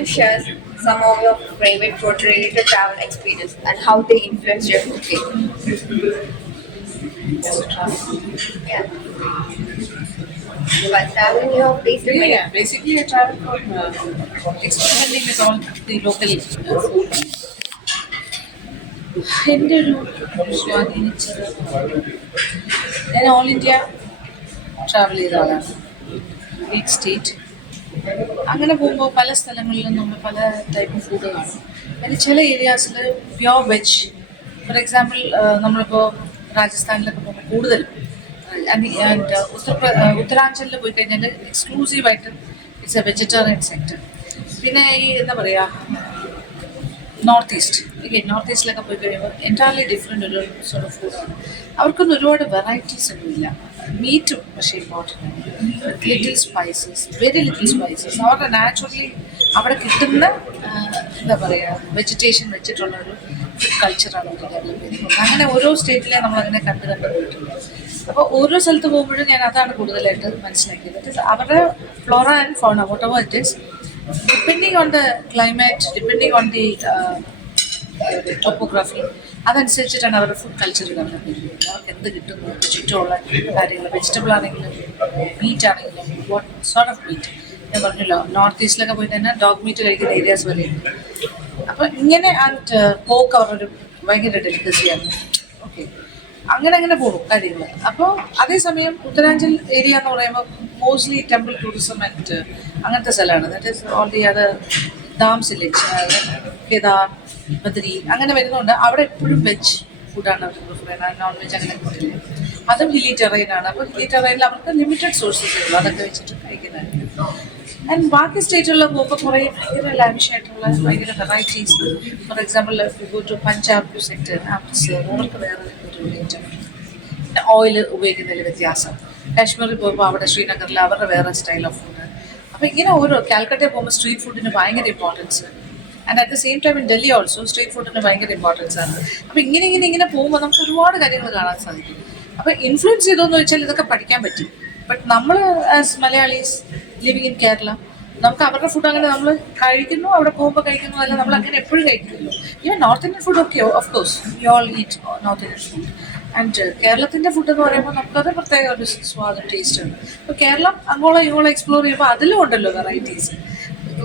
you share some of your favorite food-related travel experience and how they influence your cooking? Yeah. While traveling, you have tasted many. Yeah. Basically, I travel for experimenting with all the local food. എൻ്റെ ഒരു സ്വാധീനിച്ചത് ഞാൻ all India travel ചെയ്ത ആളാണ്. Each state അങ്ങനെ പോകുമ്പോൾ പല സ്ഥലങ്ങളിലും നമ്മൾ പല ടൈപ്പ് ഫുഡ് കാണും. അതിന് ചില ഏരിയാസിൽ പ്യോർ വെജ്, ഫോർ എക്സാമ്പിൾ നമ്മളിപ്പോൾ രാജസ്ഥാനിലൊക്കെ പോകുമ്പോൾ കൂടുതലും ഉത്തരാഞ്ചലിൽ പോയി കഴിഞ്ഞാൽ എക്സ്ക്ലൂസീവായിട്ട് ഇറ്റ്സ് എ വെജിറ്റേറിയൻ സെക്ടർ. പിന്നെ ഈ എന്താ പറയുക നോർത്ത് ഈസ്റ്റിലൊക്കെ പോയി കഴിയുമ്പോൾ എൻറ്റയർലി ഡിഫറെൻ്റ് ഒരു സോർട്ട് ഓഫ് ഫുഡാണ്. അവർക്കൊന്നും ഒരുപാട് വെറൈറ്റീസ് ഒന്നുമില്ല. മീറ്റും പക്ഷേ ഇമ്പോർട്ടൻ്റ് ആണ്. Little spices, very little spices. അവരുടെ നാച്ചുറലി അവിടെ കിട്ടുന്ന എന്താ പറയുക വെജിറ്റേഷൻ വെച്ചിട്ടുള്ളൊരു കൾച്ചറാണ് അവർ ഡെവലപ്പ് ചെയ്തിട്ടുള്ളത്. അങ്ങനെ ഓരോ സ്റ്റേറ്റിലെ നമ്മളങ്ങനെ കണ്ട് പോയിട്ടുണ്ട്. അപ്പോൾ ഓരോ സ്ഥലത്ത് പോകുമ്പോഴും ഞാൻ അതാണ് കൂടുതലായിട്ട് മനസ്സിലാക്കിയത്. അവരുടെ flora and fauna whatever it is, depending on the climate, depending on the topography, അതനുസരിച്ചിട്ടാണ് അവരുടെ ഫുഡ് കൾച്ചർ ഡെവലപ്പ് ചെയ്തിരിക്കുന്നത്. അവർക്ക് എന്ത് കിട്ടുന്നു, ചുറ്റുമുള്ള കാര്യങ്ങൾ, വെജിറ്റബിൾ ആണെങ്കിലും മീറ്റ് ആണെങ്കിലും, വാട്ട് സോർട്ട് ഓഫ് മീറ്റ്. ഞാൻ പറഞ്ഞല്ലോ നോർത്ത് ഈസ്റ്റിലൊക്കെ പോയി കഴിഞ്ഞാൽ ഡോഗ് മീറ്റ് കഴിക്കുന്ന ഏരിയാസ് വരെ ഉണ്ട്. അപ്പോൾ ഇങ്ങനെ ആൻഡ് പോക്ക് അവരൊരു ഭയങ്കര ഡെലിക്കസിയാണ്. ഓക്കെ, അങ്ങനെ പോകും കാര്യങ്ങൾ. അപ്പോൾ അതേസമയം ഉത്തരാഞ്ചൽ ഏരിയ എന്ന് പറയുമ്പോൾ മോസ്റ്റ്ലി ടെമ്പിൾ ടൂറിസം ആൻഡ് അങ്ങനത്തെ സ്ഥലമാണ്. That is all the other dams ഇല്ലേ, കേദാർ, ബദ്രി, അങ്ങനെ വരുന്നുണ്ട്. അവിടെ എപ്പോഴും വെജ് ഫുഡാണ് അവർ പ്രിഫർ ചെയ്യുന്നത്, നോൺ വെജ് അങ്ങനെ കിട്ടില്ല. അതും ഹില്ലി ടെറൈനാണ്. അപ്പോൾ ഹില്ലി ടെറൈനിൽ അവർക്ക് ലിമിറ്റഡ് സോഴ്സസ് ഉള്ളൂ, അതൊക്കെ വെച്ചിട്ട് കഴിക്കുന്നതായിരിക്കും. ആൻഡ് ബാക്കി സ്റ്റേറ്റുകളിൽ പോകുമ്പോൾ കുറേ ഭയങ്കര ലാവിഷായിട്ടുള്ള ഭയങ്കര varieties. For example go to Punjab sector, അവർക്ക് വേറെ ഒരു ഐറ്റം. പിന്നെ ഓയിൽ ഉപയോഗിക്കുന്നതിൽ വ്യത്യാസം. കാശ്മീരിൽ പോകുമ്പോൾ അവിടെ ശ്രീനഗറിൽ അവരുടെ വേറെ സ്റ്റൈൽ ഓഫ് ഫുഡ്. അപ്പോൾ ഇങ്ങനെ ഓരോ കാൽക്കട്ടയിൽ പോകുമ്പോൾ സ്ട്രീറ്റ് ഫുഡിന് ഭയങ്കര importance. And at the same time in Delhi also street ഫുഡിന് ഭയങ്കര ഇമ്പോർട്ടൻസ് ആണ്. അപ്പോൾ ഇങ്ങനെ പോകുമ്പോൾ നമുക്ക് ഒരുപാട് കാര്യങ്ങൾ കാണാൻ സാധിക്കും. അപ്പോൾ ഇൻഫ്ലുവൻസ് ചെയ്തോന്ന് ചോദിച്ചാൽ ഇതൊക്കെ പഠിക്കാൻ പറ്റും. ബട്ട് നമ്മൾ as Malayalees living in Kerala, നമുക്ക് അവരുടെ ഫുഡ് അങ്ങനെ നമ്മൾ കഴിക്കുന്നു, അവിടെ പോകുമ്പോൾ കഴിക്കുന്നു, അല്ല നമ്മൾ അങ്ങനെ എപ്പോഴും കഴിക്കുന്നില്ലോ. ഈവൻ നോർത്ത് ഇന്ത്യൻ ഫുഡ് ഒക്കെ of course we all eat north Indian food. And കേരളത്തിൻ്റെ ഫുഡ് എന്ന് പറയുമ്പോൾ നമുക്കത് പ്രത്യേക ഒരു സ്വാദും ടേസ്റ്റാണ്. അപ്പോൾ കേരളം അങ്ങോളം ഇങ്ങോളം എക്സ്പ്ലോർ ചെയ്യുമ്പോൾ അതിലും ഉണ്ടല്ലോ വെറൈറ്റീസ്.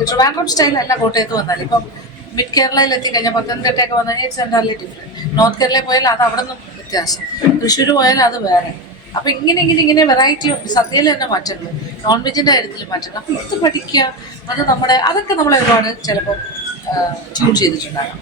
ട്രിവാൻഡ്രം സ്റ്റൈലല്ല കോട്ടയത്ത് വന്നാൽ. ഇപ്പം മിഡ് കേരളയിൽ എത്തിക്കഴിഞ്ഞാൽ പത്തനംതിട്ടയൊക്കെ വന്നു കഴിഞ്ഞാൽ ഇറ്റ്സ് എൻറ്റയർലി ഡിഫറെൻറ്റ്. നോർത്ത് കേരളയിൽ പോയാൽ അത് അവിടെ നിന്നും വ്യത്യാസം, തൃശ്ശൂർ പോയാൽ അത് വേറെ. അപ്പോൾ ഇങ്ങനെ വെറൈറ്റി ഓഫ് സദ്യയിൽ തന്നെ മാറ്റങ്ങൾ, നോൺ വെജിൻ്റെ കാര്യത്തിൽ മാറ്റങ്ങൾ. അപ്പോൾ ഇത് പഠിക്കുക, അത് അതൊക്കെ നമ്മളെ ഒരുപാട് ചിലപ്പോൾ ട്യൂൺ ചെയ്തിട്ടുണ്ടാകും.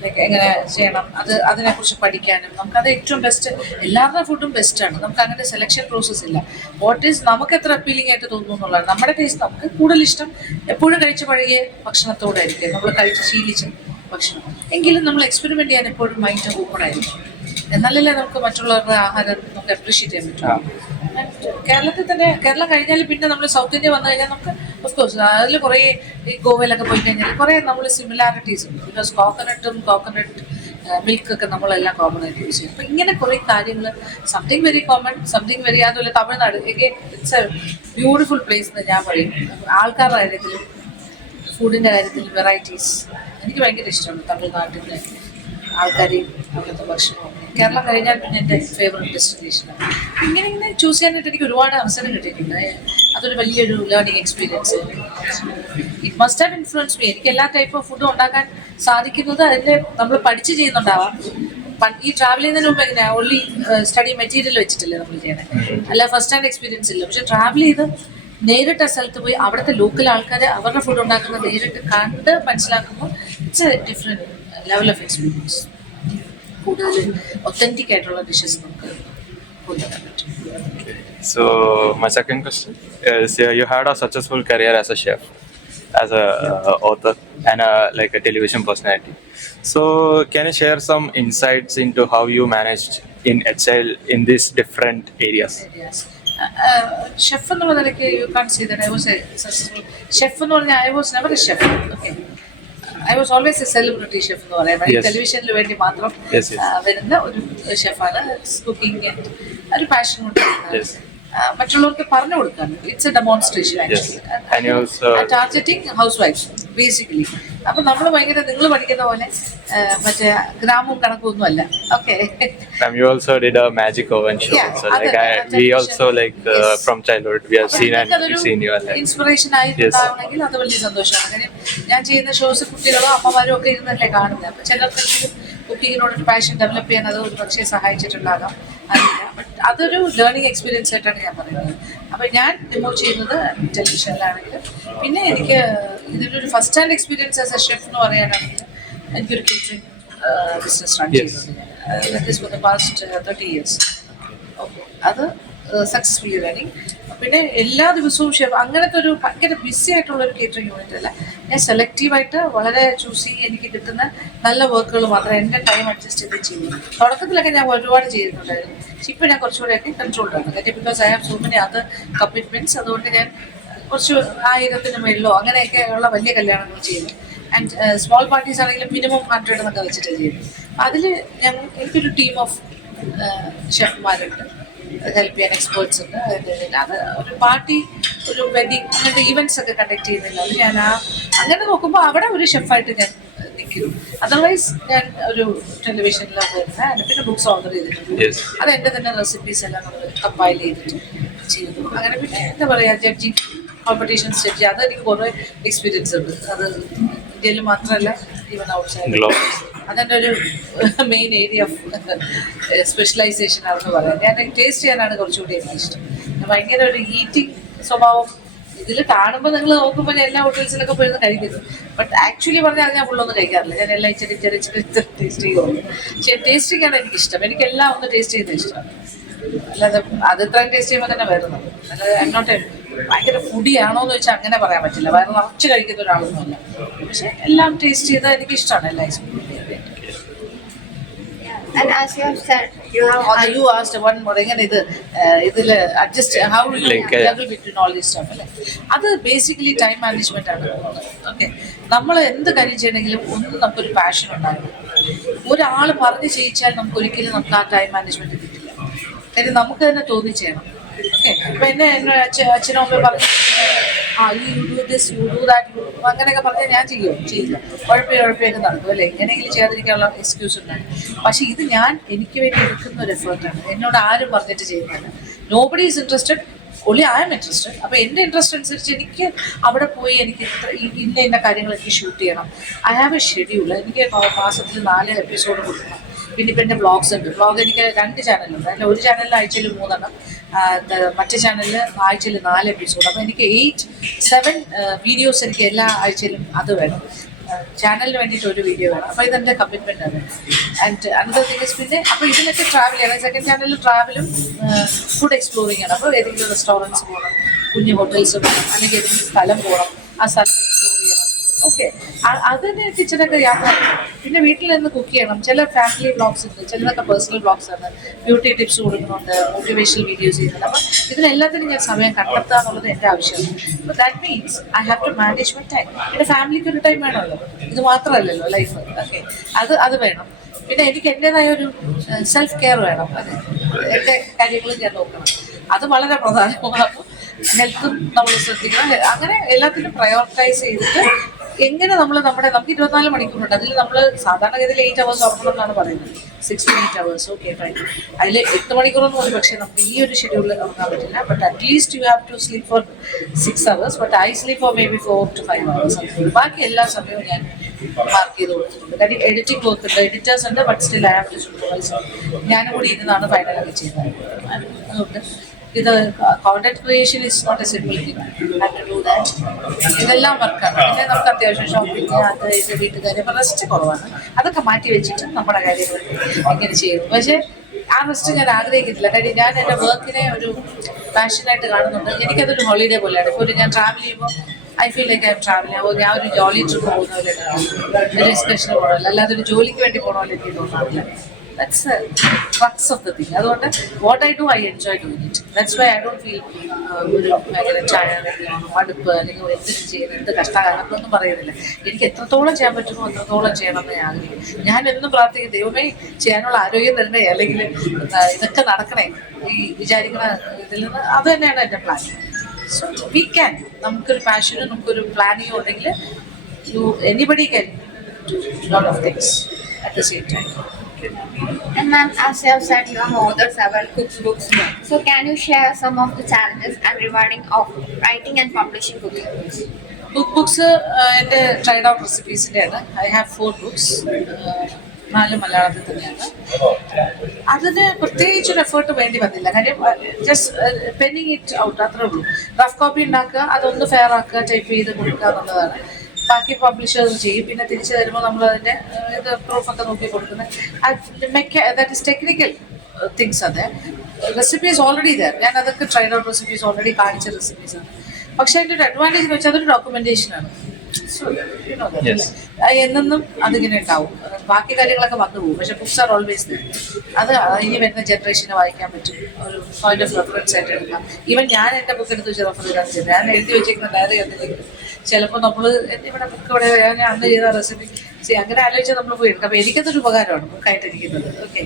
ലൈക്ക് എങ്ങനെ ചെയ്യണം, അതിനെക്കുറിച്ച് പഠിക്കാനും നമുക്കത് ഏറ്റവും ബെസ്റ്റ്. എല്ലാവരുടെ ഫുഡും ബെസ്റ്റാണ്. നമുക്ക് അങ്ങനെ സെലക്ഷൻ പ്രോസസ് ഇല്ല. വാട്ട് ഈസ് നമുക്ക് എത്ര അപ്പീലിംഗ് ആയിട്ട് തോന്നുന്നു എന്നുള്ളതാണ് നമ്മുടെ ടേസ്റ്റ്. നമുക്ക് കൂടുതൽ ഇഷ്ടം എപ്പോഴും കഴിച്ച് പഴകിയ ഭക്ഷണത്തോടായിരിക്കും, നമ്മൾ കഴിച്ച് ശീലിച്ച ഭക്ഷണം. എങ്കിലും നമ്മൾ എക്സ്പെരിമെൻ്റ് ചെയ്യാൻ എപ്പോഴും മൈൻഡ് ഓപ്പൺ ആയിരിക്കും. എന്നാലല്ലേ നമുക്ക് മറ്റുള്ളവരുടെ ആഹാരം നമുക്ക് അപ്രീഷിയേറ്റ് ചെയ്യാൻ പറ്റും. കേരളത്തിൽ തന്നെ, കേരളം കഴിഞ്ഞാൽ പിന്നെ നമ്മൾ സൗത്ത് ഇന്ത്യ വന്നു കഴിഞ്ഞാൽ നമുക്ക് ഓഫ്കോഴ്സ് അതിൽ കുറേ ഈ ഗോവയിലൊക്കെ പോയി കഴിഞ്ഞാൽ കുറേ നമ്മൾ സിമിലാരിറ്റീസ് ഉണ്ട്. ബിക്കോസ് കോക്കനട്ട് മിൽക്കൊക്കെ നമ്മളെല്ലാം കോമൺ ആയിട്ട് യൂസ് ചെയ്യും. അപ്പോൾ ഇങ്ങനെ കുറേ കാര്യങ്ങൾ, something very common, something very. അതുപോലെ Tamil Nadu it's a beautiful place എന്ന് ഞാൻ പറയും. ആൾക്കാരുടെ കാര്യത്തിലും ഫുഡിൻ്റെ കാര്യത്തിലും വെറൈറ്റീസ് എനിക്ക് ഭയങ്കര ഇഷ്ടമാണ്. തമിഴ്നാട്ടിൻ്റെ ആൾക്കാരെയും അവിടുത്തെ ഭക്ഷണവും. കേരളം കഴിഞ്ഞാൽ പിന്നെ എൻ്റെ ഫേവറേറ്റ് ഡെസ്റ്റിനേഷനാണ്. ഇങ്ങനെ ചൂസ് ചെയ്യാനായിട്ട് എനിക്ക് ഒരുപാട് അവസരം കിട്ടിയിട്ടുണ്ട്. അതൊരു വലിയൊരു learning experience. It must have influence me. എനിക്ക് എല്ലാ ടൈപ്പ് ഓഫ് ഫുഡും ഉണ്ടാക്കാൻ സാധിക്കുന്നത് അതിൻ്റെ നമ്മൾ പഠിച്ച് ചെയ്യുന്നുണ്ടാവാം. ഈ ട്രാവൽ ചെയ്യുന്നതിന് മുമ്പ് എങ്ങനെയാണ് ഓൺലി സ്റ്റഡി മെറ്റീരിയൽ വെച്ചിട്ടല്ലേ നമ്മൾ ചെയ്യണേ, അല്ല ഫസ്റ്റ് ഹാൻഡ് എക്സ്പീരിയൻസ് ഇല്ല. പക്ഷെ ട്രാവൽ ചെയ്ത് നേരിട്ട് ആ സ്ഥലത്ത് പോയി അവിടുത്തെ ലോക്കൽ ആൾക്കാരെ അവരുടെ ഫുഡ് ഉണ്ടാക്കുന്നത് നേരിട്ട് കണ്ട് മനസ്സിലാക്കുമ്പോൾ it's A different level of experience. കൂടുതൽ ഒത്തൻറ്റിക് ആയിട്ടുള്ള ഡിഷസ് നമുക്ക് കൊണ്ടുവരാൻ പറ്റും. So my second question is, you had a successful career as a chef, as a author, and like a television personality. So can you share some insights into how you managed in HL in these different areas? Chef എന്നുള്ള നിലയ്ക്ക് you can see that I was a successful chef എന്ന് പറഞ്ഞാൽ I was never a chef. Okay, I was always a celebrity chef എന്ന് പറയുന്നത്. ഈ ടെലിവിഷനിൽ വേണ്ടി മാത്രം വരുന്ന ഒരു ഷെഫാണ്. കുക്കിംഗ് ഒരു പാഷൻ കൊണ്ട് മറ്റുള്ളവർക്ക് പറഞ്ഞു കൊടുക്കാൻ. It's a demonstration actually. And you also targeting house wives basically. അപ്പൊ നമ്മൾ ഭയങ്കര നിങ്ങൾ പഠിക്കുന്ന പോലെ മറ്റേ ഗ്രാമവും കണക്കും ഒന്നും അല്ല. Okay. ma'am, you also did a magic oven show. Yeah, So other like we television. also like Yes. from childhood we have seen you like inspiration ആയിട്ടുണ്ടാവണമെങ്കിൽ അത് വലിയ സന്തോഷമാണ്. കാര്യം ഞാൻ ചെയ്യുന്ന ഷോസ് കുട്ടികളോ അമ്മമാരും ഒക്കെ ഇരുന്നല്ലേ കാണുന്നത്. അപ്പൊ ചിലർക്കെങ്കിലും കുക്കിങ്ങിനോടൊരു പാഷൻ ഡെവലപ്പ് ചെയ്യാൻ അത് ഒരു പക്ഷേ സഹായിച്ചിട്ടുണ്ടാകാം, അറിയില്ല. ബട്ട് അതൊരു ലേണിംഗ് എക്സ്പീരിയൻസ് ആയിട്ടാണ് ഞാൻ പറയുന്നത്. അപ്പം ഞാൻ ഡെമോ ചെയ്യുന്നത് ടെലിവിഷനിലാണെങ്കിലും പിന്നെ എനിക്ക് ഇതിലൊരു first hand experience as A chef എന്ന് പറയാനാണെങ്കിൽ എനിക്കൊരു കേറ്ററിംഗ് ബിസിനസ് റൺ ചെയ്തിട്ടുണ്ട് for the past 30 years. Okay, അത് സക്സസ്ഫുള്ളി റണ്ണിങ്. പിന്നെ എല്ലാ ദിവസവും ഷെഫ് അങ്ങനത്തെ ഒരു ഭയങ്കര ബിസി ആയിട്ടുള്ള ഒരു കേറ്ററിംഗ് യൂണിറ്റ് അല്ല. ഞാൻ സെലക്റ്റീവായിട്ട് വളരെ ചൂസ് ചെയ്ത് എനിക്ക് കിട്ടുന്ന നല്ല വർക്കുകൾ മാത്രം എൻ്റെ ടൈം അഡ്ജസ്റ്റ് ചെയ്ത് ചെയ്യും. തുടക്കത്തിലൊക്കെ ഞാൻ ഒരുപാട് ചെയ്തിട്ടുണ്ടായിരുന്നു. പക്ഷെ ഇപ്പോൾ ഞാൻ കുറച്ചുകൂടെയൊക്കെ കൺട്രോൾഡാണ്. കാര്യം because I have so many other commitments. അതുകൊണ്ട് ഞാൻ കുറച്ച് 1000 മേളിലോ അങ്ങനെയൊക്കെ ഉള്ള വലിയ കല്യാണങ്ങൾ ചെയ്യുന്നു. ആൻഡ് സ്മോൾ പാർട്ടീസ് ആണെങ്കിലും മിനിമം 100 എന്നൊക്കെ വെച്ചിട്ട് ചെയ്യുന്നു. അതിൽ എനിക്കൊരു ടീം ഓഫ് ഷെഫ്മാരുണ്ട്, ഹെൽപ്പ് ചെയ്യാൻ എക്സ്പേർട്സ് ഉണ്ട്. അത് ഒരു പാർട്ടി, ഒരു വെഡിങ്, അങ്ങനത്തെ ഈവൻറ്റ്സ് ഒക്കെ കണ്ടക്ട് ചെയ്യുന്നില്ല. അത് ഞാൻ അങ്ങനെ നോക്കുമ്പോൾ അവിടെ ഒരു ഷെഫായിട്ട് ഞാൻ നിൽക്കുന്നു. അതർവൈസ് ഞാൻ ഒരു ടെലിവിഷനിൽ വരുന്നത് പിന്നെ ബുക്സ് ഓർഡർ ചെയ്തിട്ടുണ്ട്. അത് എൻ്റെ തന്നെ റെസിപ്പീസ് എല്ലാം നമ്മൾ കമ്പൈൽ ചെയ്തിട്ട് ചെയ്തു. അങ്ങനെ പിന്നെ എന്താ പറയുക, ജഡ്ജിങ് കോമ്പറ്റീഷൻസ് ജഡ്ജി, അതെനിക്ക് കുറേ എക്സ്പീരിയൻസ് ഉണ്ട്. അത് ഇന്ത്യയിൽ മാത്രമല്ല, ഈവൻ ഔട്ട്സൈഡ്. അതെൻ്റെ ഒരു മെയിൻ ഏരിയ ഓഫ് സ്പെഷ്യലൈസേഷൻ ആണെന്ന് പറയാം. ഞാൻ ടേസ്റ്റ് ചെയ്യാനാണ് കുറച്ചുകൂടി എനിക്ക് ഇഷ്ടം. ഭയങ്കര ഒരു ഈറ്റിംഗ് സ്വഭാവം ഇതിൽ കാണുമ്പോൾ നിങ്ങൾ നോക്കുമ്പോൾ ഞാൻ എല്ലാ ഹോട്ടൽസിലൊക്കെ പോയിരുന്ന് കഴിക്കുന്നു. ബട്ട് ആക്ച്വലി പറഞ്ഞാൽ ഞാൻ ഫുള്ളൊന്നും കഴിക്കാറില്ല. ഞാൻ എല്ലാം ചെറിയ ടേസ്റ്റ് ചെയ്യുള്ളൂ. പക്ഷേ ടേസ്റ്റിങ്ങാണ് എനിക്കിഷ്ടം. എനിക്കെല്ലാം ഒന്ന് ടേസ്റ്റ് ചെയ്യുന്നത് ഇഷ്ടമാണ്. അല്ലാതെ അത് ഇത്രയും ടേസ്റ്റ് ചെയ്യുമ്പോൾ തന്നെ വരുന്നത്. അല്ലാതെ ഐ നോട്ട് ഭയങ്കര ഫുഡിയാണോ എന്ന് വെച്ചാൽ അങ്ങനെ പറയാൻ പറ്റില്ല. വേറെ നിറച്ച് കഴിക്കുന്ന ഒരാളൊന്നുമല്ല. പക്ഷെ എല്ലാം ടേസ്റ്റ് ചെയ്താൽ എനിക്ക് ഇഷ്ടമാണ് എല്ലാ ice cream. And as you have said, you have all you asked one more എങ്ങനെ ഇതിൽ adjust how do you juggle between all this stuff അല്ലേ? അത് ബേസിക്കലി ടൈം മാനേജ്മെന്റ് ആണ്. ഓക്കെ, നമ്മൾ എന്ത് കാര്യം ചെയ്യണമെങ്കിലും ഒന്ന് നമുക്കൊരു പാഷൻ ഉണ്ടാകും. ഒരാൾ പറഞ്ഞ് ചെയ്യിച്ചാൽ നമുക്ക് ഒരിക്കലും നമുക്ക് ആ ടൈം മാനേജ്മെന്റ് കിട്ടില്ല. കാര്യം നമുക്ക് തന്നെ തോന്നി ചെയ്യണം. ഓക്കെ, ഇപ്പൊ എന്നെ അച്ഛനും അമ്മയും പറഞ്ഞു you do this, you do that, അങ്ങനെയൊക്കെ പറഞ്ഞാൽ ഞാൻ ചെയ്യില്ല. കുഴപ്പമൊക്കെ നടക്കും അല്ലേ? എങ്ങനെയെങ്കിലും ചെയ്യാതിരിക്കാനുള്ള എക്സ്ക്യൂസ് ഉണ്ടാകും. പക്ഷെ ഇത് ഞാൻ എനിക്ക് വേണ്ടി എടുക്കുന്ന ഒരു എഫേർട്ടാണ്. എന്നോട് ആരും പറഞ്ഞിട്ട് ചെയ്യുന്നില്ല. Nobody is interested, only I M interested. അപ്പോൾ എൻ്റെ ഇൻട്രസ്റ്റ് അനുസരിച്ച് എനിക്ക് അവിടെ പോയി എനിക്ക് ഇന്ന കാര്യങ്ങൾ എനിക്ക് ഷൂട്ട് ചെയ്യണം. I have A schedule. എനിക്ക് മാസത്തിൽ 4 എപ്പിസോഡ് കൊടുക്കണം. പിന്നെ ഇപ്പം എൻ്റെ വ്ളോഗ്സ് ഉണ്ട്. വ്ളോഗ് എനിക്ക് 2 ചാനലുണ്ട്. അതിൽ ഒരു ചാനലിൽ ആഴ്ചയിൽ 3 മറ്റേ ചാനലിൽ ആഴ്ചയിൽ 4 എപ്പിസോഡ്. അപ്പോൾ എനിക്ക് 7 വീഡിയോസ് എനിക്ക് എല്ലാ ആഴ്ചയിലും അത് വേണം. ചാനലിന് വേണ്ടിയിട്ട് ഒരു വീഡിയോ വേണം. അപ്പോൾ ഇതെൻ്റെ കമ്മിറ്റ്മെൻ്റ് ആണ്. ആൻഡ് അനദർ തിങ് ഇസ് പിന്നെ അപ്പോൾ ഇതിനൊക്കെ ട്രാവൽ ചെയ്യണം. സെക്കൻഡ് ചാനലിൽ ട്രാവലും ഫുഡ് എക്സ്പ്ലോറിങ് ആണ്. അപ്പോൾ ഏതെങ്കിലും റെസ്റ്റോറൻറ്റ്സ് പോകണം, കുഞ്ഞു ഹോട്ടൽസ് പോകണം, അല്ലെങ്കിൽ ഏതെങ്കിലും സ്ഥലം പോകണം, ആ സ്ഥലം എക്സ്പ്ലോർ ചെയ്യണം. ഓക്കെ, അതിന് കിച്ചണൊക്കെ യാത്ര. പിന്നെ വീട്ടിൽ നിന്ന് കുക്ക് ചെയ്യണം. ചില ഫാമിലി വ്ളോഗ്സ് ഉണ്ട്, ചിലതൊക്കെ പേഴ്സണൽ വ്ളോഗ്സ് ആണ്. ബ്യൂട്ടി ടിപ്സ് കൊടുക്കുന്നുണ്ട്, മോട്ടിവേഷണൽ വീഡിയോസ് ചെയ്യുന്നുണ്ട്. അപ്പം ഇതിനെല്ലാത്തിനും ഞാൻ സമയം കണ്ടെത്തുക എന്നുള്ളത് എൻ്റെ ആവശ്യമാണ്. അപ്പോൾ that means I have to manage my time. എൻ്റെ ഫാമിലിക്ക് ഒരു ടൈം വേണമല്ലോ, ഇത് മാത്രമല്ലല്ലോ ലൈഫ്. ഓക്കെ, അത് വേണം. പിന്നെ എനിക്ക് എൻ്റെതായ ഒരു സെൽഫ് കെയർ വേണം. അതെ, എൻ്റെ കാര്യങ്ങളും ഞാൻ നോക്കണം. അത് വളരെ പ്രധാനമാണ്. അപ്പോൾ ഹെൽത്തും നമ്മൾ ശ്രദ്ധിക്കണം. അങ്ങനെ എല്ലാത്തിനും പ്രയോറിറ്റൈസ് ചെയ്തിട്ട് എങ്ങനെ നമുക്ക് 24 മണിക്കൂറുണ്ട്. അതിൽ നമ്മൾ സാധാരണഗതിയിൽ 8 hours ഉറങ്ങണം എന്നാണ് പറയുന്നത്. 6 to 8 hours. Okay, fine. അതിൽ 8 മണിക്കൂറൊന്നും ഒരു പക്ഷേ നമുക്ക് ഈ ഒരു ഷെഡ്യൂളിൽ ഉറങ്ങാൻ പറ്റില്ല. But at least you have to sleep for 6 hours. But I sleep for maybe 4 to 5 hours. ബാക്കി എല്ലാ സമയവും ഞാൻ മാർക്ക് ചെയ്ത് കൊടുത്തിട്ടുണ്ട്. കാര്യം എഡിറ്റിംഗ് വർക്ക് ഉണ്ട്, എഡിറ്റേഴ്സ് ഉണ്ട്. But still I have to supervise. ഞാനും കൂടി ഇരുന്നാണ് ഫൈനലൊക്കെ ചെയ്യുന്നത്. അതുകൊണ്ട് ഇത് content creation is not a simple thing. Have to do that. ഇതെല്ലാം വർക്കാണ്. പിന്നെ നമുക്ക് അത്യാവശ്യം ഷോപ്പിംഗ്, അത് ഇത് വീട്ടുകാരെ റെസ്റ്റ് കുറവാണ്. അതൊക്കെ മാറ്റി വെച്ചിട്ട് നമ്മുടെ കാര്യങ്ങൾ ഇങ്ങനെ ചെയ്യുന്നു. പക്ഷേ ആ റെസ്റ്റ് ഞാൻ ആഗ്രഹിക്കുന്നില്ല. കാര്യം ഞാൻ എൻ്റെ വർക്കിനെ ഒരു പാഷനായിട്ട് കാണുന്നുണ്ട്. എനിക്കതൊരു ഹോളിഡേ പോലെയാണ്. ഇപ്പോൾ ഞാൻ ട്രാവൽ ചെയ്യുമ്പോൾ I feel like I M travelling. അപ്പോൾ ഞാൻ ഒരു ജോലി ട്രിപ്പ് പോകുന്ന പോലെ ഒരു എക്സ്കർഷന് പോകണമല്ലോ, അല്ലാതെ ഒരു ജോലിക്ക് വേണ്ടി പോകണ പോലെ എനിക്ക് തോന്നാറില്ല. That's the crux of the thing. അതുകൊണ്ട് what I do, I enjoy doing it. That's why I don't feel ഒരു ഭയങ്കര മടുപ്പ് അല്ലെങ്കിൽ എന്തിനും ചെയ്യുന്നത് എന്ത് കഷ്ടകാലം എന്നൊന്നും പറയുന്നില്ല. എനിക്ക് എത്രത്തോളം ചെയ്യാൻ പറ്റുമോ അത്രത്തോളം ചെയ്യണമെന്ന് ഞാൻ ആഗ്രഹിക്കും. ഞാൻ എന്നും പ്രാർത്ഥിക്കും, ദൈവമേ ചെയ്യാനുള്ള ആരോഗ്യം തരണേ, അല്ലെങ്കിൽ ഇതൊക്കെ നടക്കണേ. ഈ വിചാരിക്കുന്ന കാര്യത്തിൽ നിന്ന് അത് തന്നെയാണ് എൻ്റെ പ്ലാൻ. സോ വി ക്യാൻ, നമുക്കൊരു പാഷനും നമുക്കൊരു പ്ലാനിങ്ങും ഉണ്ടെങ്കിൽ anybody can do lot of things at the same time. And ma'am, as you have said, you have authored several cookbooks. So can you share some of the challenges and rewarding of writing and publishing cooking books? Books എൻ്റെ tried out റെസിപ്പീസിൻ്റെയാണ്. I have 4 books, 4 മലയാളത്തിൽ തന്നെയാണ്. അതിന് പ്രത്യേകിച്ചൊരു effort വേണ്ടി വന്നില്ല. കാര്യം just പെന്നിങ് it out, അത്രേ ഉള്ളൂ. റഫ് കോപ്പി ഉണ്ടാക്കുക, അതൊന്ന് ഫെയർ ആക്കുക, ടൈപ്പ് ചെയ്ത് കൊടുക്കുക എന്നുള്ളതാണ്. ബാക്കി പബ്ലിഷേഴ്സ് ചെയ്യും. പിന്നെ തിരിച്ചു തരുമ്പോൾ നമ്മൾ അതിൻ്റെ ഇത് പ്രൂഫൊക്കെ നോക്കി കൊടുക്കുന്നത്. That is technical things. അത് റെസിപ്പീസ് ഓൾറെഡി ദർ. ഞാൻ അതൊക്കെ ട്രൈഡ് ഔട്ട് റെസിപ്പീസ് ഓൾറെഡി കാണിച്ച റെസിപ്പീസാണ്. പക്ഷേ അതിൻ്റെ ഒരു അഡ്വാൻറ്റേജ് എന്ന് വെച്ചാൽ അതൊരു ഡോക്യുമെന്റേഷനാണ്. എന്നും അതിങ്ങനെ ഉണ്ടാവും. ബാക്കി കാര്യങ്ങളൊക്കെ വന്നു പോകും. പക്ഷെ ബുക്സ് ആർ ഓൾവേസ് ദർ. അത് ഇനി വരുന്ന ജനറേഷന് വായിക്കാൻ പറ്റും. ഒരു പോയിന്റ് ഓഫ് റെഫറൻസ് ആയിട്ട് എടുക്കാം. ഈവൻ ഞാൻ എൻ്റെ ബുക്ക് എടുത്ത് വെച്ച് റെഫർ ചെയ്താൽ ചെയ്തത്. ഞാൻ എഴുതി വെച്ചിരിക്കുന്ന ഡയറി എന്തെങ്കിലും ചിലപ്പോൾ നമ്മൾ ഇവിടെ ബുക്ക് ഇവിടെ ഞാൻ അന്ന് ചെയ്ത റെസിപ്പി അങ്ങനെ ആലോചിച്ചാൽ നമ്മൾ പോയി എടുക്കാം. അപ്പോൾ എനിക്കതൊരു ഉപകാരമാണ് ബുക്കായിട്ടിരിക്കുന്നത്. ഓക്കെ,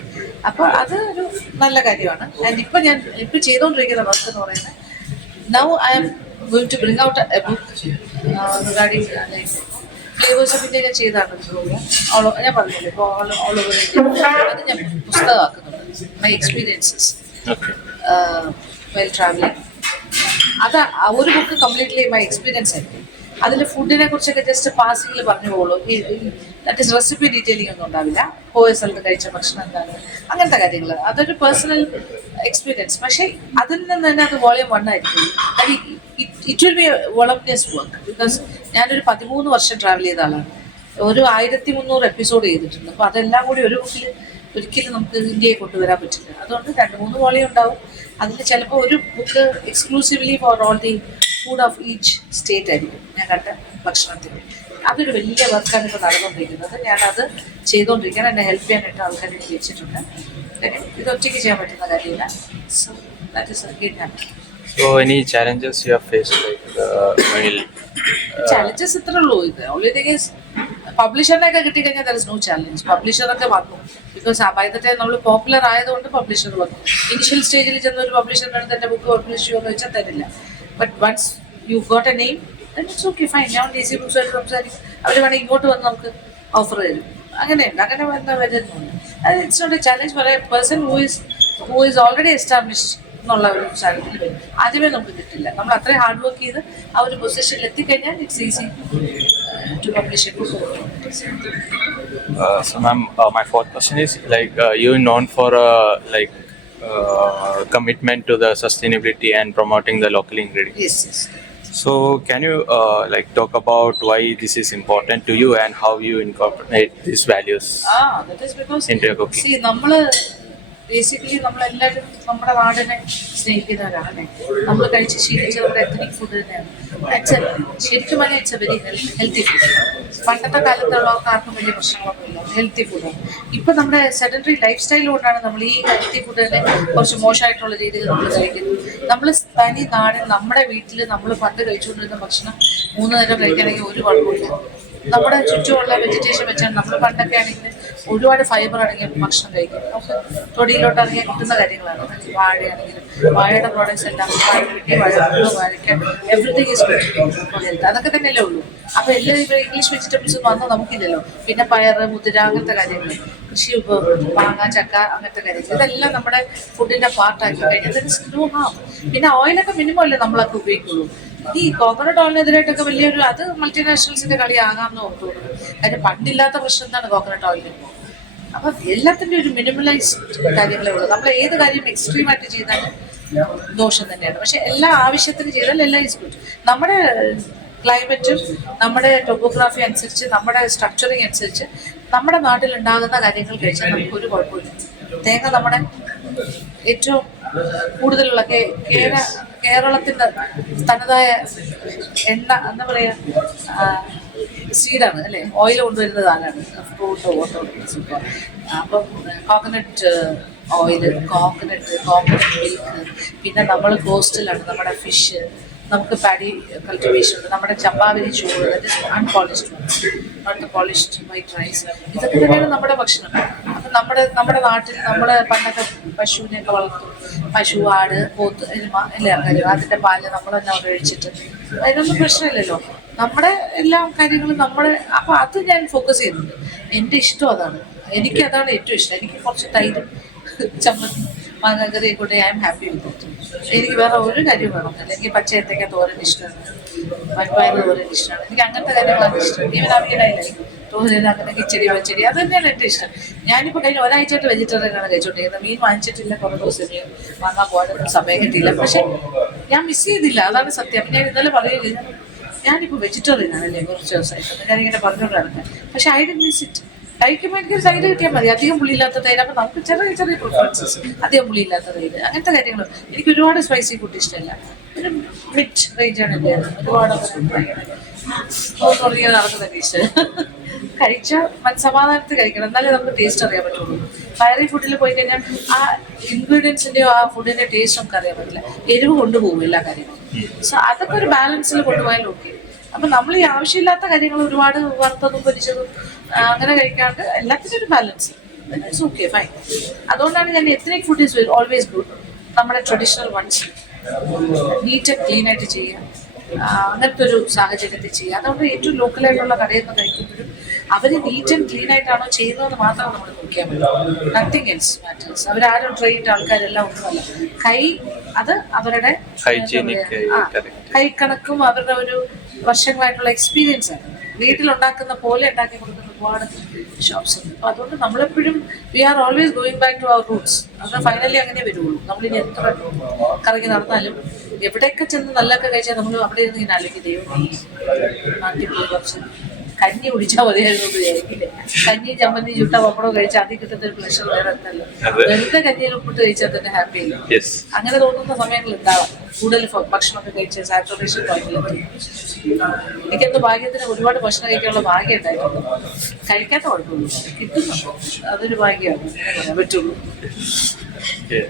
അപ്പോൾ അത് ഒരു നല്ല കാര്യമാണ്. ആൻഡ് ഇപ്പം ഞാൻ ചെയ്തുകൊണ്ടിരിക്കുന്ന വർക്ക് എന്ന് പറയുന്നത്, now I am going to bring out a book regarding flavours of India. ഞാൻ ചെയ്താണ് ഞാൻ പറഞ്ഞില്ലേ ഇപ്പോൾ ഓൾ ഓവർ ഇന്ത്യ. അത് ഞാൻ പുസ്തകമാക്കുന്നുണ്ട്. My experiences well travelling. അത് ഒരു ബുക്ക് കംപ്ലീറ്റ്ലി മൈ എക്സ്പീരിയൻസ് ആയിരിക്കും. അതിൽ ഫുഡിനെ കുറിച്ചൊക്കെ ജസ്റ്റ് പാസിങ്ങിൽ പറഞ്ഞു പോകുള്ളൂ. ദാറ്റ് ഇസ് റെസിപ്പി ഡീറ്റെയിലിംഗ് ഒന്നും ഉണ്ടാവില്ല. പോയ സ്ഥലത്ത് കഴിച്ച ഭക്ഷണം എന്താണ്, അങ്ങനത്തെ കാര്യങ്ങൾ. അതൊരു പേഴ്സണൽ എക്സ്പീരിയൻസ്. പക്ഷേ അതിൽ നിന്ന് തന്നെ അത് വോളിയം 1 ആയിരിക്കും. അത് it will be voluminous work. Because ഞാനൊരു 13 വർഷം ട്രാവൽ ചെയ്ത ആളാണ്. ഒരു 1300 എപ്പിസോഡ് ചെയ്തിട്ടുണ്ട്. അപ്പോൾ അതെല്ലാം കൂടി ഒരു ബുക്കിൽ ഒരിക്കലും നമുക്ക് ഇന്ത്യയെ കൊണ്ടുവരാൻ പറ്റില്ല. അതുകൊണ്ട് 2-3 വോളിയം ഉണ്ടാവും. അതിൽ ചിലപ്പോൾ ഒരു book exclusively for all the food of each state ആയിരിക്കും ഞാൻ കണ്ട ഭക്ഷണത്തിന്. അതൊരു വലിയ വർക്കാണ് ഇപ്പോൾ നടന്നുകൊണ്ടിരിക്കുന്നത്. ഞാനത് ചെയ്തുകൊണ്ടിരിക്കാൻ എന്നെ ഹെൽപ്പ് ചെയ്യാനായിട്ട് ആൾക്കാരെ വെച്ചിട്ടുണ്ട്. ഇത് ഒറ്റയ്ക്ക് ചെയ്യാൻ പറ്റുന്ന കാര്യമില്ല. So that is again happy. So any challenges you have faced while challenges ഇത്രേ ഉള്ളൂ. ഇത് ഓൺലി തിങ് ഈസ് പബ്ലിഷറിനൊക്കെ കിട്ടിക്കഴിഞ്ഞാൽ ദർ ഇസ് നോ ചാലഞ്ച്. പബ്ലിഷറൊക്കെ വന്നു. ബിക്കോസ് ബൈ ദ ടൈം നമ്മൾ പോപ്പുലർ ആയതുകൊണ്ട് പബ്ലിഷർ വന്നു. ഇനിഷ്യൽ സ്റ്റേജിൽ ചെന്ന ഒരു പബ്ലിഷറിൻ്റെ അടുത്ത് എൻ്റെ ബുക്ക് പബ്ലിഷ് ചെയ്യുമെന്ന് വെച്ചാൽ തരില്ല. But once you got a name then it's okay, fine. ഞാൻ DC ബുക്സായിട്ട് സംസാരിക്കും. അവർ വേണമെങ്കിൽ ഇങ്ങോട്ട് വന്ന് നമുക്ക് ഓഫർ തരും. അങ്ങനെയുണ്ട്. അങ്ങനെ വരുന്നുണ്ട്. അത് it's not a challenge for a person who is already established എന്നുള്ള ഒരു സാലറിയിൽ വരും. ആദ്യമേ നമുക്ക് കിട്ടില്ല. നമ്മൾ അത്രയും ഹാർഡ് വർക്ക് ചെയ്ത് ആ ഒരു പൊസിഷനിൽ എത്തിക്കഴിഞ്ഞാൽ it's easy to publish it. So ma'am, my fourth question is you known for commitment to the sustainability and promoting the local ingredients. Yes. So can you talk about why this is important to you and how you incorporate these values That is because into your cooking? See, basically നമ്മളെല്ലാവരും നമ്മുടെ നാടിനെ സ്നേഹിക്കുന്നവരാണ്. നമ്മൾ കഴിച്ച് ശീലിച്ചവരുടെ ethnic food തന്നെയാണ്. ശരിക്കും പറഞ്ഞാൽ it's A very healthy food. പണ്ടത്തെ കാലത്തുള്ളവർക്ക് ആർക്കും വലിയ പ്രശ്നങ്ങളൊന്നുമില്ല. ഹെൽത്തി ഫുഡാണ്. ഇപ്പം നമ്മുടെ സെഡൻറ്ററി ലൈഫ് സ്റ്റൈൽ കൊണ്ടാണ് നമ്മൾ ഈ ഹെൽത്തി ഫുഡ് തന്നെ കുറച്ച് മോശമായിട്ടുള്ള രീതിയിൽ നമ്മൾ കഴിക്കുന്നത്. നമ്മൾ തനി നാടിൽ നമ്മുടെ വീട്ടിൽ നമ്മൾ പണ്ട് കഴിച്ചുകൊണ്ടിരുന്ന ഭക്ഷണം 3 നേരം കഴിക്കുകയാണെങ്കിൽ ഒരു കുഴപ്പമില്ല. നമ്മുടെ ചുറ്റുമുള്ള വെജിറ്റേഷൻ വെച്ചാൽ നമ്മൾ പണ്ടൊക്കെ ആണെങ്കിൽ ഒരുപാട് ഫൈബർ അടങ്ങിയ ഭക്ഷണം കഴിക്കും. നമുക്ക് തൊടിയിലോട്ട് ഇറങ്ങിയാൽ കിട്ടുന്ന കാര്യങ്ങളാണ്. വാഴയാണെങ്കിലും വാഴയുടെ പ്രോഡക്ട്സ് എല്ലാം വാഴയ്ക്ക everything is good for health. അതൊക്കെ തന്നെയല്ലേ ഉള്ളൂ. അപ്പോൾ എല്ലാവരും ഇപ്പോൾ ഇംഗ്ലീഷ് വെജിറ്റബിൾസ് വന്ന് നമുക്കില്ലല്ലോ. പിന്നെ പയറ്, മുതിര, അങ്ങനത്തെ കാര്യങ്ങൾ, കൃഷി വിഭവം, മാങ്ങ, ചക്ക, അങ്ങനത്തെ കാര്യങ്ങൾ ഇതെല്ലാം നമ്മുടെ ഫുഡിൻ്റെ പാർട്ടാക്കി കഴിഞ്ഞാൽ നോ ഹാം. പിന്നെ ഓയിലൊക്കെ മിനിമം അല്ലേ നമ്മളൊക്കെ ഉപയോഗിക്കുള്ളൂ. ഈ കോക്കനട്ട് ഓയിലിനെതിരായിട്ടൊക്കെ വലിയൊരു അത് മൾട്ടിനാഷണൽസിന്റെ കളിയാകാമെന്ന് തോന്നുന്നു. കാര്യം പണ്ടില്ലാത്ത പ്രശ്നം എന്താണ് കോക്കനട്ട് ഓയിലിന്. അപ്പം എല്ലാത്തിൻ്റെ ഒരു മിനിമലൈസ്ഡ് കാര്യങ്ങളേ ഉള്ളൂ. നമ്മൾ ഏത് കാര്യം എക്സ്ട്രീമായിട്ട് ചെയ്താലും ദോഷം തന്നെയാണ്. പക്ഷെ എല്ലാ ആവശ്യത്തിന് ചെയ്താൽ എല്ലാം ഈസ് ഗുഡ്. നമ്മുടെ ക്ലൈമറ്റും നമ്മുടെ ടോപ്പോഗ്രാഫി അനുസരിച്ച് നമ്മുടെ സ്ട്രക്ചറിങ് അനുസരിച്ച് നമ്മുടെ നാട്ടിലുണ്ടാകുന്ന കാര്യങ്ങൾ കഴിച്ചാൽ നമുക്കൊരു കുഴപ്പമില്ല. തേങ്ങ നമ്മുടെ ഏറ്റവും കൂടുതലുള്ള കേരളത്തിൻ്റെ തനതായ എണ്ണ എന്താ പറയുക സീഡാണ് അല്ലേ, ഓയിൽ കൊണ്ടുവരുന്ന സാധനമാണ്. ഫ്രൂട്ടോ ഓട്ടോ. അപ്പം കോക്കനട്ട് ഓയിൽ, കോക്കനട്ട് മിൽക്ക്. പിന്നെ നമ്മൾ കോസ്റ്റലാണ് നമ്മുടെ ഫിഷ്, നമുക്ക് പാഡി കൾട്ടിവേഷൻ ഉണ്ട്, നമ്മുടെ ചമ്പാവരി ചോറ്, that is unpolished. Not polished white rice. ഇതൊക്കെ തന്നെയാണ് നമ്മുടെ ഭക്ഷണം. അപ്പം നമ്മുടെ നാട്ടിൽ നമ്മൾ പണ്ടൊക്കെ പശുവിനെയൊക്കെ വളർത്തും. പശു, ആട്, പോത്ത്, എരുമ എല്ലാം കാര്യം അതിൻ്റെ പാല് നമ്മൾ തന്നെ അവിടെ ഒഴിച്ചിട്ട് അതിനൊന്നും പ്രശ്നമില്ലല്ലോ. നമ്മുടെ എല്ലാ കാര്യങ്ങളും നമ്മുടെ അപ്പം അത് ഞാൻ ഫോക്കസ് ചെയ്യുന്നുണ്ട്. എൻ്റെ ഇഷ്ടം അതാണ്. എനിക്കതാണ് ഏറ്റവും ഇഷ്ടം. എനിക്ക് കുറച്ച് തൈരും ചമ്മന്തി മാങ്ങാക്കറിയെ കൊണ്ട് I am happy with it. എനിക്ക് വേറെ ഒരു കാര്യം വേണമെന്നില്ല. എനിക്ക് പച്ച ഏത്തക്ക തോരൻ ഇഷ്ടമാണ്, വൻപയർ തോരൻ ഇഷ്ടമാണ്. എനിക്ക് അങ്ങനത്തെ കാര്യങ്ങളാണ് ഇഷ്ടം. ഈവൻ അവിയലായില്ല തോരൻ, അങ്ങനെ കിച്ചടി വെച്ചടി, അത് തന്നെയാണ് എൻ്റെ ഇഷ്ടം. ഞാനിപ്പോൾ കഴിഞ്ഞ ഒരാഴ്ചയായിട്ട് വെജിറ്റേറിയനാണ് കഴിച്ചുകൊണ്ടിരിക്കുന്നത്. മീൻ വാങ്ങിച്ചിട്ടില്ല, കുറേ ദിവസം വാങ്ങാൻ പോകാനൊന്നും സമയം കിട്ടിയില്ല. പക്ഷെ ഞാൻ മിസ് ചെയ്തില്ല, അതാണ് സത്യം. ഞാൻ ഇന്നലെ പറയുകയില്ല, ഞാനിപ്പോൾ വെജിറ്റേറിയൻ ആണല്ലേ കുറച്ച് ദിവസമായിട്ട്, ഞാനിങ്ങനെ പറഞ്ഞുകൊണ്ട് നടക്കാൻ. പക്ഷെ ഐ ഡിഡ് മിസ് ഇറ്റ്. കഴിക്കുമ്പോൾ എനിക്ക് തൈര് കിട്ടിയാൽ മതി, അധികം പുളിയില്ലാത്ത തൈര്. അപ്പം നമുക്ക് ചെറിയ ചെറിയ പ്രിഫറൻസസ്, അധികം പുളിയില്ലാത്ത തൈര്, അങ്ങനത്തെ കാര്യങ്ങൾ. എനിക്ക് ഒരുപാട് സ്പൈസി ഫുഡ് ഇഷ്ടമല്ല. ഒരു മിഡ് റേഞ്ചാണ് എൻ്റെ. ഒരുപാട് തുടങ്ങിയ നടക്കുന്നതൊക്കെ ഇഷ്ടം. കഴിച്ചാൽ സമാധാനത്തിൽ കഴിക്കണം, എന്നാലേ നമുക്ക് ടേസ്റ്റ് അറിയാൻ പറ്റുള്ളൂ. ഫയറി ഫുഡിൽ പോയി കഴിഞ്ഞാൽ ആ ഇൻഗ്രീഡിയൻസിൻ്റെയോ ആ ഫുഡിൻ്റെ ടേസ്റ്റ് നമുക്ക് അറിയാൻ പറ്റില്ല. എരിവ് കൊണ്ടുപോകും എല്ലാ കാര്യങ്ങളും. സോ അതൊക്കെ ഒരു ബാലൻസിൽ കൊണ്ടുപോയാൽ ഓക്കെ. അപ്പം നമ്മൾ ഈ ആവശ്യമില്ലാത്ത കാര്യങ്ങൾ ഒരുപാട് വറുത്തതും പൊരിച്ചതും അങ്ങനെ കഴിക്കാണ്ട് എല്ലാത്തിനും ഒരു ബാലൻസ്. It's okay, fine. അതുകൊണ്ടാണ് ഞാൻ ethnic food is always good. നമ്മുടെ traditional ones neat and clean ആയിട്ട് ചെയ്യാം, അങ്ങനത്തെ ഒരു സാഹചര്യത്തിൽ ചെയ്യുക. അതുകൊണ്ട് ഏറ്റവും ലോക്കലായിട്ടുള്ള കടയിൽ നിന്ന് കഴിക്കുമ്പോഴും അവർ നീറ്റ് ആൻഡ് ക്ലീൻ ആയിട്ടാണോ ചെയ്യുന്നതെന്ന് മാത്രം നമ്മൾ നോക്കിയാൽ മതി. Nothing else matters. അവരാരും ട്രെയിൻഡ് ആൾക്കാരെല്ലാം ഒന്നുമല്ല. അത് അവരുടെ കൈക്കണക്കും അവരുടെ ഒരു വർഷങ്ങളായിട്ടുള്ള എക്സ്പീരിയൻസ് ആണ്. വീട്ടിലുണ്ടാക്കുന്ന പോലെ ഉണ്ടാക്കി കൊടുക്കുന്ന ഒരുപാട് ഷോപ്സ് ഉണ്ട്. അപ്പോൾ അതുകൊണ്ട് നമ്മളെപ്പോഴും we are always going back to our roots. അത് ഫൈനലി അങ്ങനെ വരുള്ളൂ. നമ്മളിനി എത്ര കറങ്ങി നടന്നാലും എവിടെയൊക്കെ ചെന്ന് നല്ലതൊക്കെ കഴിച്ചാൽ നമ്മൾ അവിടെ ഇരുന്ന് ഇങ്ങനെ അല്ലെങ്കിൽ ദൈവം നാട്ടിൽ പോയി കുറച്ച് കഞ്ഞി കുടിച്ചാൽ മതിയായിരുന്നു വിചാരിക്കില്ലേ. കഞ്ഞി ചമ്മന്തി ചുട്ട പപ്പടവും കഴിച്ചാൽ അതിൽ കിട്ടുന്ന ഒരു പ്ലഷർ വേറെ എന്തല്ലോ. വെറുതെ കഞ്ഞിയിൽ ഉപ്പിട്ട് കഴിച്ചാൽ തന്നെ ഹാപ്പി ആയി. അങ്ങനെ തോന്നുന്ന സമയങ്ങൾ ഉണ്ടാവാം. കൂടുതൽ ഭക്ഷണമൊക്കെ കഴിച്ച് സാച്ചുറേഷൻ പോയിട്ടില്ല. എനിക്കെന്തോ ഭാഗ്യത്തിന് ഒരുപാട് ഭക്ഷണം കഴിക്കാനുള്ള ഭാഗ്യം ഉണ്ടായിട്ടുണ്ട്. കഴിക്കാത്ത കുഴപ്പമില്ല, കിട്ടുന്നു, അതൊരു ഭാഗ്യമാണ്, പറയാൻ പറ്റുള്ളൂ.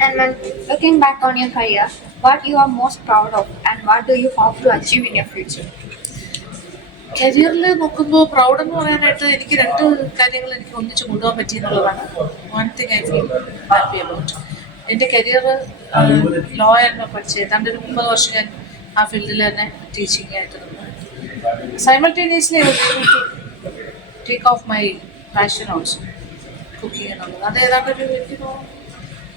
And when looking back on your career, what you are most proud of and what do you hope to achieve in your future? കരിയറിൽ നോക്കുമ്പോൾ പ്രൗഡ് എന്ന് പറയാനായിട്ട് എനിക്ക് രണ്ട് കാര്യങ്ങൾ എനിക്ക് ഒന്നിച്ച് കൊണ്ടുപോകാൻ പറ്റിയെന്നുള്ളതാണ്. One thing I feel happy about. എൻ്റെ കരിയർ ലോ ആയിരുന്നു പഠിച്ചത്. ഏതാണ്ട് ഒരു 30 വർഷം ഞാൻ ആ ഫീൽഡിൽ തന്നെ ടീച്ചിങ് ആയിട്ട് നിന്നു. Simultaneously take off my passion also, cooking എന്നുള്ളത്. അത് ഏതാണ്ട് ഒരു എനിക്ക് തോന്നുന്നു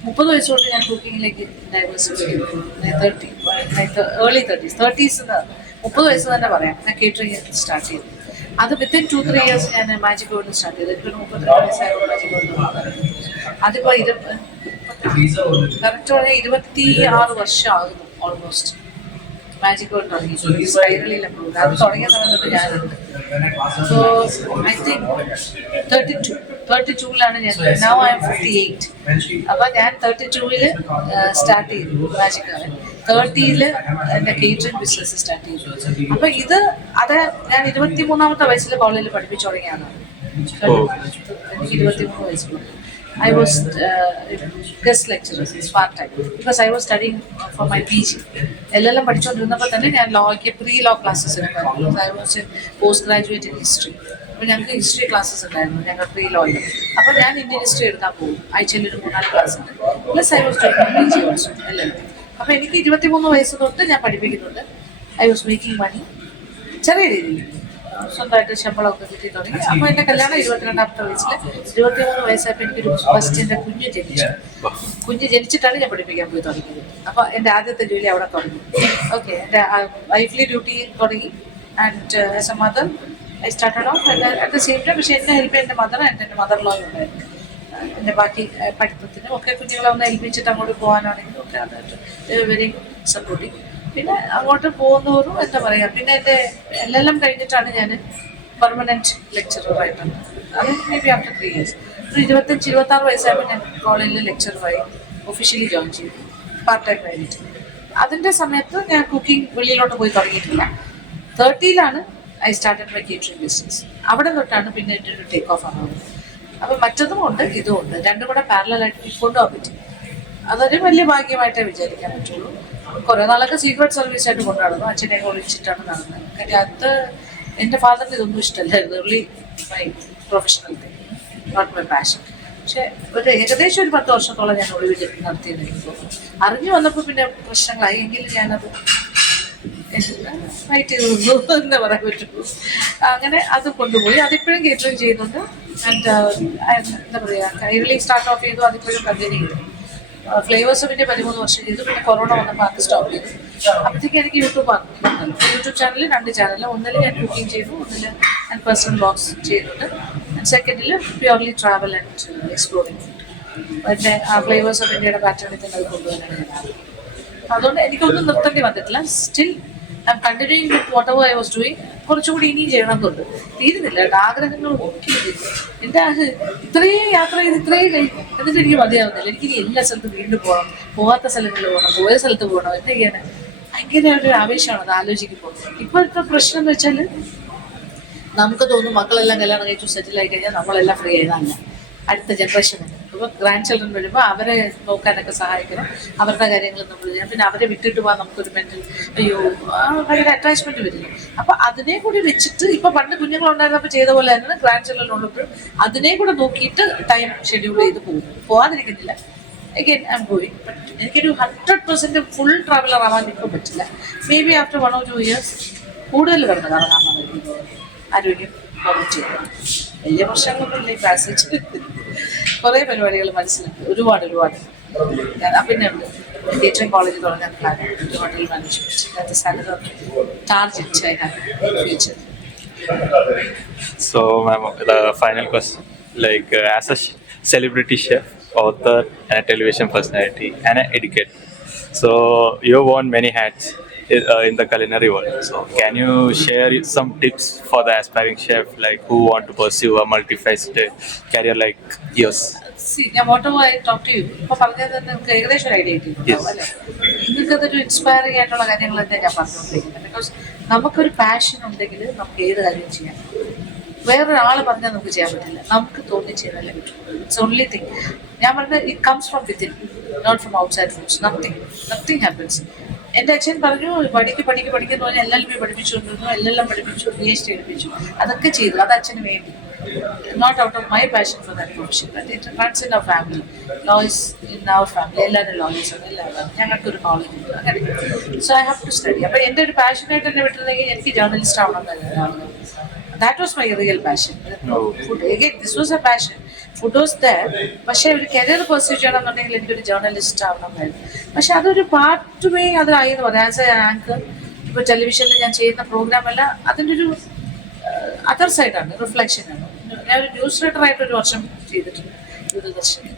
30 വയസ്സുകൊണ്ട് ഞാൻ കുക്കിങ്ങിലേക്ക് ഡൈവേഴ്സിറ്റി ചെയ്തു. ഏർലി 30s 30 വയസ്സ് തന്നെ പറയാം. ഞാൻ കേറ്ററിംഗ് സ്റ്റാർട്ട് ചെയ്തു. അത് വിത്തിൻ 2-3 ഇയേഴ്സ് ഞാൻ മാജിക് വേൾഡ് സ്റ്റാർട്ട് ചെയ്തു. എനിക്ക് 32 വയസ്സായപ്പോൾ മാജിക് വേൾഡ്. അതിപ്പോൾ കറക്റ്റ് പറഞ്ഞാൽ 26 വർഷം ആകുന്നു ഓൾമോസ്റ്റ് മാജിക് വേൾഡ് തുടങ്ങി. സ്പൈറലിയിലാണ് പോകുന്നത്. അത് തുടങ്ങിയ സമയത്ത് ഞാനുണ്ട്. സോ ഐ തിങ്ക് 32-ലാണ് ഞാൻ. Now I M 58. അപ്പം ഞാൻ 32-ൽ സ്റ്റാർട്ട് ചെയ്തു മാജിക് അവൻ. 30-ൽ എൻ്റെ കേറ്ററിംഗ് ബിസിനസ് സ്റ്റാർട്ട് ചെയ്തു. അപ്പം അത് ഞാൻ 23-ാമത്തെ വയസ്സിൽ കോളേജിൽ പഠിപ്പിച്ചു തുടങ്ങിയാണ്. എനിക്ക് 23 വയസ്സുള്ള I was guest lecturer part-time because I was studying for my PG. LLM പഠിച്ചുകൊണ്ടിരുന്നപ്പോൾ തന്നെ ഞാൻ ലോയ്ക്ക് പ്രീ-ലോ ക്ലാസ്സസ് എടുക്കാറുണ്ട്. I was in post graduate in history. അപ്പോൾ ഞങ്ങൾക്ക് ഹിസ്റ്ററി ക്ലാസ്സസ് ഉണ്ടായിരുന്നു ഞങ്ങൾ പ്രീ-ലോയിൽ. അപ്പോൾ ഞാൻ ഇന്ത്യൻ ഹിസ്റ്ററി എടുക്കാൻ പോകും. ആഴ്ചയിൽ ഒരു 3-4 ക്ലാസ് ഉണ്ട്. Plus I was doing PG also LLM. അപ്പോൾ എനിക്ക് 23 വയസ്സ് തൊട്ട് ഞാൻ പഠിപ്പിക്കുന്നുണ്ട്. I was making money ചെറിയ രീതിയിൽ, സ്വന്തമായിട്ട് ശമ്പളമൊക്കെ കിട്ടി തുടങ്ങി. അപ്പോൾ എൻ്റെ കല്യാണം 22-ാമത്തെ വയസ്സിൽ. 23 വയസ്സായപ്പോൾ എനിക്കൊരു ഫസ്റ്റ് എൻ്റെ കുഞ്ഞ് ജനിച്ചു. കുഞ്ഞ് ജനിച്ചിട്ടാണ് ഞാൻ പഠിപ്പിക്കാൻ പോയി തുടങ്ങിയത്. അപ്പോൾ എൻ്റെ ആദ്യത്തെ ജോലി അവിടെ തുടങ്ങി. ഓക്കെ, എൻ്റെ വൈഫ്ലി ഡ്യൂട്ടി തുടങ്ങി. And as A mother I started off at the same time. പക്ഷേ എന്നെ ഹെൽപ്പ് ചെയ്യാൻ എൻ്റെ മദർ ആൻഡ് എൻ്റെ മദർ ലോ ഉണ്ടായിരുന്നു. എൻ്റെ ബാക്കി പഠിത്തത്തിനും ഒക്കെ കുഞ്ഞുങ്ങളെ ഒന്ന് ഏൽപ്പിച്ചിട്ട് അങ്ങോട്ട് പോകാനാണെങ്കിലും ഒക്കെ അതായിട്ട് വെരി സപ്പോർട്ടിങ്. പിന്നെ അങ്ങോട്ട് പോകുന്നവരും എന്താ പറയുക. പിന്നെ എൻ്റെ LLM കഴിഞ്ഞിട്ടാണ് ഞാൻ പെർമനൻറ്റ് ലെക്ചററായിട്ടുണ്ട്. അത് മേ ബി ആഫ്റ്റർ 3 ഇയേഴ്സ്. ഒരു 25-26 വയസ്സായപ്പോൾ ഞാൻ കോളേജിൽ ലെക്ചറായി ഒഫീഷ്യലി ജോയിൻ ചെയ്തു പാർട്ട് ടൈം കഴിഞ്ഞിട്ട്. അതിൻ്റെ സമയത്ത് ഞാൻ കുക്കിംഗ് വെളിയിലോട്ട് പോയി തുടങ്ങിയിട്ടില്ല. 30-ലാണ് I started my catering business. അവിടെ തൊട്ടാണ് പിന്നെ എൻ്റെ ഒരു ടേക്ക് ഓഫ് ആകുന്നത്. അപ്പം മറ്റതും ഉണ്ട് ഇതും ഉണ്ട്, രണ്ടും കൂടെ പാരലലായിട്ട് കൊണ്ടുപോകാൻ പറ്റും. അതൊരു വലിയ ഭാഗ്യമായിട്ടേ വിചാരിക്കാൻ പറ്റുള്ളൂ. കുറേ നാളൊക്കെ സീക്രട്ട് സർവീസ് ആയിട്ട് കൊണ്ടുനടന്നു. അച്ഛനെ ഒളിച്ചിട്ടാണ് നടന്നത്. കാര്യം അത് എൻ്റെ ഫാദറിന് ഇതൊന്നും ഇഷ്ടമല്ലായിരുന്നു. Only my professional thing, not my passion. പക്ഷെ ഒരു ഏകദേശം ഒരു 10 വർഷത്തോളം ഞാൻ ഒളിവിൽ നടത്തിയെന്ന് എനിക്ക് തോന്നുന്നു. അറിഞ്ഞു വന്നപ്പോൾ പിന്നെ പ്രശ്നങ്ങളായി. എങ്കിലും ഞാനത് ഫൈറ്റ് ചെയ്ത് നിന്നു എന്ന് പറയാൻ പറ്റുള്ളൂ. അങ്ങനെ അത് കൊണ്ടുപോയി. അതിപ്പോഴും കേറ്ററിംഗ് ചെയ്യുന്നുണ്ട്. ആൻഡ് എന്താ പറയുക, കൈരളി സ്റ്റാർട്ട് ഓഫ് ചെയ്തു, അതിപ്പോഴും കണ്ടിന്യൂ ചെയ്തു. ഫ്ലേവേഴ്സ് പിന്നെ 13 വർഷം ചെയ്തു. പിന്നെ കൊറോണ വന്നപ്പോൾ അത് സ്റ്റോപ്പ് ചെയ്തു. അപ്പോഴത്തേക്ക് എനിക്ക് യൂട്യൂബ് ചാനൽ 2 ചാനൽ. ഒന്നിൽ ഞാൻ കുക്കിംഗ് ചെയ്തു, ഒന്നിൽ ഞാൻ പേഴ്സണൽ വ്ളോഗ്സ് ചെയ്യുന്നുണ്ട്. ആൻഡ് സെക്കൻഡിൽ പ്യുവർലി ട്രാവൽ ആൻഡ് എക്സ്പ്ലോറിംഗ്. പിന്നെ ആ ഫ്ലേവേഴ്സ് ഓഫ് ഇന്ത്യയുടെ പാറ്റേണിൽ തന്നെ അത് കൊണ്ടുപോകാനാണ് ഞാൻ ആഗ്രഹിക്കുന്നത്. അതുകൊണ്ട് എനിക്കൊന്നും നിർത്തേണ്ടി വന്നിട്ടില്ല. Still I M continuing with what ever I was doing. കുറച്ചുകൂടി ഇനിയും ചെയ്യണമെന്നുണ്ട്. തീരുന്നില്ല കേട്ടോ, ആഗ്രഹങ്ങൾ ഒക്കെയില്ല. എൻ്റെ ഇത്രയും യാത്ര ചെയ്ത് ഇത്രയും എന്നിട്ട് എനിക്ക് മതിയാവുന്നില്ല. എനിക്കിനി എല്ലാ സ്ഥലത്തും വീണ്ടും പോകണം, പോകാത്ത സ്ഥലങ്ങളിൽ പോകണം, പോയ സ്ഥലത്ത് പോകണം. എന്താ ചെയ്യാൻ ഭയങ്കര ഒരു ആവേശമാണ് അത് ആലോചിക്കുമ്പോൾ. ഇപ്പോഴത്തെ പ്രശ്നം എന്ന് വെച്ചാൽ നമുക്ക് തോന്നും മക്കളെല്ലാം കല്യാണം കഴിച്ചു സെറ്റിലായി കഴിഞ്ഞാൽ നമ്മളെല്ലാം ഫ്രീ ആയതല്ല. അടുത്ത ജനറേഷന് ഇപ്പോൾ ഗ്രാൻഡ് ചിൽഡ്രൻ വരുമ്പോൾ അവരെ നോക്കാനൊക്കെ സഹായിക്കണം, അവരുടെ കാര്യങ്ങൾ നമ്മൾ ചെയ്യാം. പിന്നെ അവരെ വിട്ടിട്ട് പോകാൻ നമുക്കൊരു മെൻ്റൽ ഭയങ്കര അറ്റാച്ച്മെന്റ് വരില്ല. അപ്പം അതിനെ കൂടി വെച്ചിട്ട് ഇപ്പം പണ്ട് കുഞ്ഞുങ്ങളുണ്ടായിരുന്നപ്പോൾ ചെയ്ത പോലെ തന്നെ ഗ്രാൻഡ് ചിൽഡ്രൻ ഉള്ളപ്പോഴും അതിനെ കൂടെ നോക്കിയിട്ട് ടൈം ഷെഡ്യൂൾ ചെയ്ത് പോകാതിരിക്കുന്നില്ല. Again I am going. But എനിക്കൊരു 100% ഫുൾ ട്രാവലർ ആവാൻ ഇപ്പോൾ പറ്റില്ല. Maybe after 1 or 2 years കൂടുതൽ കിടന്ന് കറങ്ങാൻ ആരോഗ്യം ചെയ്യണം. വലിയ പ്രശ്നങ്ങളൊന്നും ഇല്ല. പാസേജ് കുറേ പരിപാടികൾ മനസ്സിലുണ്ട്, ഒരുപാട്. പിന്നെ ഉണ്ട് കേറ്ററിംഗ് കോളേജ് തുടങ്ങാൻ plan, hotel management target I have future. So, ma'am, the final question, like as a celebrity chef, author, and a television personality, and an educator, so you worn many hats in the culinary world. So, can you share some tips for the aspiring chef, like who want to pursue a multifaceted career like yours? ഞാൻ whatever I talk to you ഇപ്പോൾ പറഞ്ഞത് തന്നെ നിങ്ങൾക്ക് ഏകദേശം ഒരു idea കിട്ടിയിട്ടുണ്ടാവും അല്ലേ? നിങ്ങൾക്ക് അതൊരു ഇൻസ്പയറിംഗ് ആയിട്ടുള്ള കാര്യങ്ങൾ തന്നെ ഞാൻ പറഞ്ഞുകൊണ്ടിരിക്കുന്നത്. ബിക്കോസ് നമുക്കൊരു പാഷൻ ഉണ്ടെങ്കിൽ നമുക്ക് ഏത് കാര്യം ചെയ്യാം. വേറൊരാൾ പറഞ്ഞാൽ നമുക്ക് ചെയ്യാൻ പറ്റില്ല, നമുക്ക് തോന്നി ചെയ്താലേ പറ്റും. It's only thing. ഞാൻ പറഞ്ഞത് it comes from within, not from outside force. Nothing happens. എൻ്റെ അച്ഛൻ പറഞ്ഞു പഠിക്കുന്നു പറഞ്ഞാൽ എല്ലാവരും പഠിപ്പിച്ചുകൊണ്ടിരുന്നു, എല്ലാം പഠിപ്പിച്ചു, PhD പഠിപ്പിച്ചു, അതൊക്കെ ചെയ്തു. അത് അച്ഛന് വേണ്ടി, not out of my passion for that profession, but it runs in our family. Law is in our family. എല്ലാവരും lawyers ആണ്, എല്ലാവരും. ഞങ്ങൾക്കൊരു നോളജ് ഉണ്ട് അങ്ങനെ. So I have to study. അപ്പോൾ എൻ്റെ ഒരു പാഷനായിട്ട് എന്നെ വിട്ടിരുന്നെങ്കിൽ എനിക്ക് ജേർണലിസ്റ്റ് ആവണം എന്നല്ല. That was my real passion. Food. Again, this was a passion. Food was there. പക്ഷേ ഒരു കരിയർ പെർസ്യൂ ചെയ്യണമെന്നുണ്ടെങ്കിൽ എനിക്കൊരു ജേർണലിസ്റ്റ് ആവണമെന്നായിരുന്നു. പക്ഷെ അതൊരു പാർട്ട് വേ അതിലായി എന്ന് പറയാം. ആസ് എ ആങ്കർ, ഇപ്പോൾ ടെലിവിഷനിൽ ഞാൻ ചെയ്യുന്ന പ്രോഗ്രാം എല്ലാം അതിൻ്റെ ഒരു അതർ സൈഡാണ്, റിഫ്ലക്ഷനാണ്. ഞാൻ ഒരു ന്യൂസ് റൈറ്ററായിട്ട് 1 വർഷം ചെയ്തിട്ടുണ്ട് ദൂരദർശനിൽ.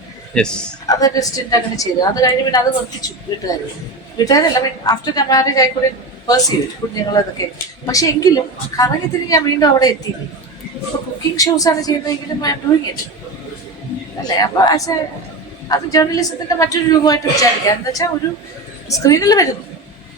അതൊരു സ്റ്റിന്റ് അങ്ങനെ ചെയ്തു. അത് കഴിഞ്ഞ് പിന്നെ അത് നിർത്തിച്ചു വീട്ടുകാരല്ല. മീൻ ആഫ്റ്റർ ദ മാരേജ് ആയിക്കൂടെ പേഴ്സ്യൂ കുഞ്ഞുങ്ങളതൊക്കെ. പക്ഷെ എങ്കിലും കറങ്ങി ഞാൻ വീണ്ടും അവിടെ എത്തിയില്ലേ. ഇപ്പോൾ കുക്കിംഗ് ഷോസാണ് ചെയ്യുന്നതെങ്കിലും ഐ എം ഡൂയിങ് ഇറ്റ് അല്ലേ. അപ്പോൾ ആസ് എ അത് ജേർണലിസത്തിൻ്റെ മറ്റൊരു രൂപമായിട്ട് വിചാരിക്കുക. എന്ന് വെച്ചാൽ ഒരു സ്ക്രീനിൽ വരുന്നു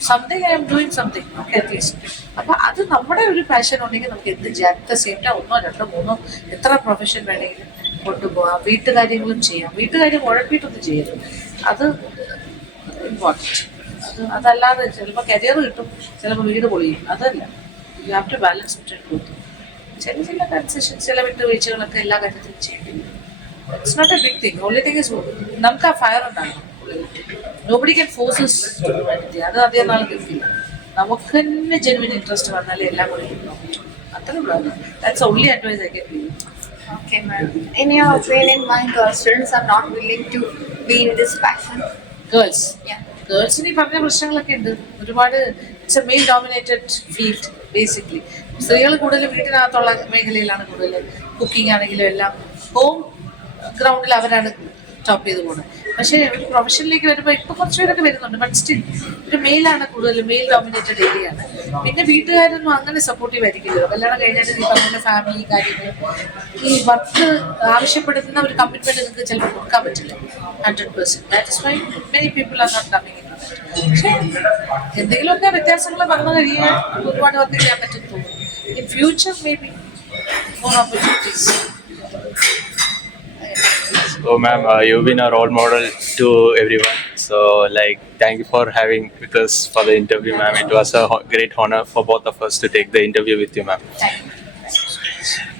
something, I am doing something at least. അപ്പം അത് നമ്മുടെ ഒരു പാഷൻ ഉണ്ടെങ്കിൽ നമുക്ക് എന്ത് ചെയ്യാം. അറ്റ് ദ സെയിം ടൈം 1, 2, 3 എത്ര പ്രൊഫഷൻ വേണമെങ്കിലും കൊണ്ടുപോകാം. വീട്ടുകാര്യങ്ങളും ചെയ്യാം. വീട്ടുകാര്യം ഉഴപ്പിയിട്ടൊന്നും ചെയ്യരുത്. അത് ഇമ്പോർട്ടൻറ്റ്. അതല്ലാതെ ചിലപ്പോൾ കരിയർ കിട്ടും, ചിലപ്പോൾ വീട് പൊളിയും. അതല്ല, you have to balance between both. ചില കൺസെഷൻ, ചില വിട്ടുവീഴ്ചകളൊക്കെ എല്ലാ കാര്യത്തിലും ചെയ്യേണ്ടി. It's not a big thing. Only thing is നമുക്ക് ആ ഫയർ ഉണ്ടാകണം. Nobody can force us to do anything. അത് അധികം നാൾ കിട്ടില്ല. നമുക്ക് തന്നെ ജെനുവിൻ ഇൻട്രസ്റ്റ് വന്നാലേ എല്ലാം കൂടി കിട്ടാൻ പറ്റും. അത്രേ ഉള്ളൂ. That's only advice I can give. Okay, ma'am. In your opinion, why girl students are not willing to be in this passion? Girls Yeah. ഗേൾസിന് ഈ പറഞ്ഞ പ്രശ്നങ്ങളൊക്കെ ഉണ്ട് ഒരുപാട്. It's A mail dominated field basically. സ്ത്രീകൾ കൂടുതൽ വീട്ടിനകത്തുള്ള മേഖലയിലാണ് കൂടുതൽ. കുക്കിംഗ് ആണെങ്കിലും എല്ലാം ഹോം ഗ്രൗണ്ടിൽ അവരാണ് ടോപ്പ് ചെയ്ത് പോകുന്നത്. പക്ഷേ ഒരു പ്രൊഫഷനിലേക്ക് വരുമ്പോൾ ഇപ്പോൾ കുറച്ച് പേരൊക്കെ വരുന്നുണ്ട്. ബട്ട് സ്റ്റിൽ ഒരു മെയിലാണ് കൂടുതൽ, മെയിൽ ഡോമിനേറ്റഡ് ഏരിയയാണ്. പിന്നെ വീട്ടുകാരൊന്നും അങ്ങനെ സപ്പോർട്ടീവ് ആയിരിക്കില്ലല്ലോ. കല്യാണം കഴിഞ്ഞാൽ ഈ പറഞ്ഞ ഫാമിലി കാര്യങ്ങൾ, ഈ വർക്ക് ആവശ്യപ്പെടുന്ന ഒരു കമ്മിറ്റ്മെന്റ് നിങ്ങൾക്ക് ചിലപ്പോൾ കൊടുക്കാൻ പറ്റില്ല 100%. That is why many people are not coming in. പക്ഷേ എന്തെങ്കിലുമൊക്കെ വ്യത്യാസങ്ങൾ വന്നു കഴിഞ്ഞാൽ ഒരുപാട് വർക്ക് ചെയ്യാൻ പറ്റും തോന്നുന്നു. In future may be more opportunities. So, ma'am, you've been a role model to everyone. So, like, thank you for having with us for the interview, ma'am. It was a great honor for both of us to take the interview with you, ma'am. Thank you.